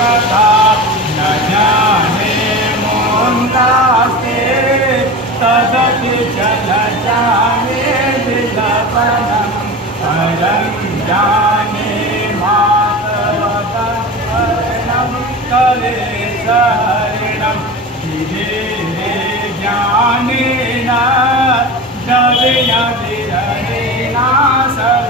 कथा न जाने मोन्दास्ते तदपि चल जाने विलपनम् परं जाने मातरणं करे शरणं गिरे ज्ञानेन द्रविणविरहेणा सर्व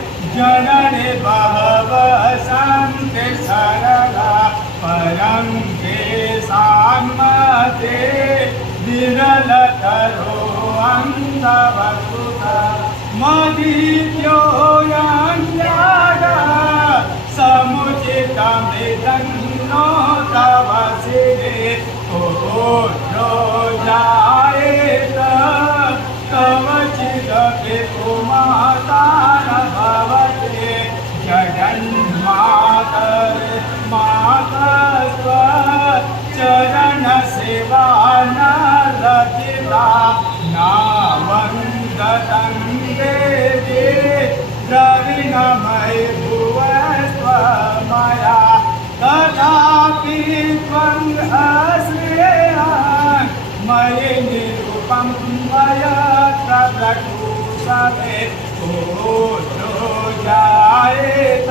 जनने बहवः सन्ति सरला परं ते साम्मते विरलतरो अन्तवसुत मदीत्यो याङ्गा समुचितमिदन्नो तव शिरे ओ oh, रूपं मया प्रकटुषते जायेत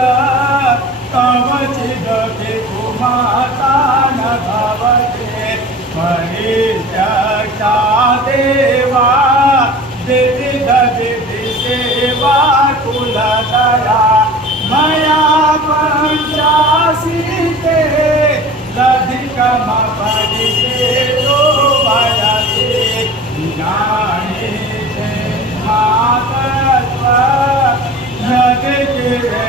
तव चिदभिमाता न भवते परित्यक्ता देवा दिदिदविदिसेवा कुलतया मया पञ्चासि Bye.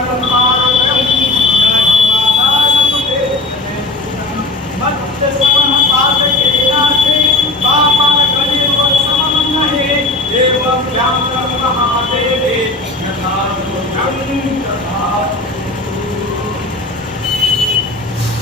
How do you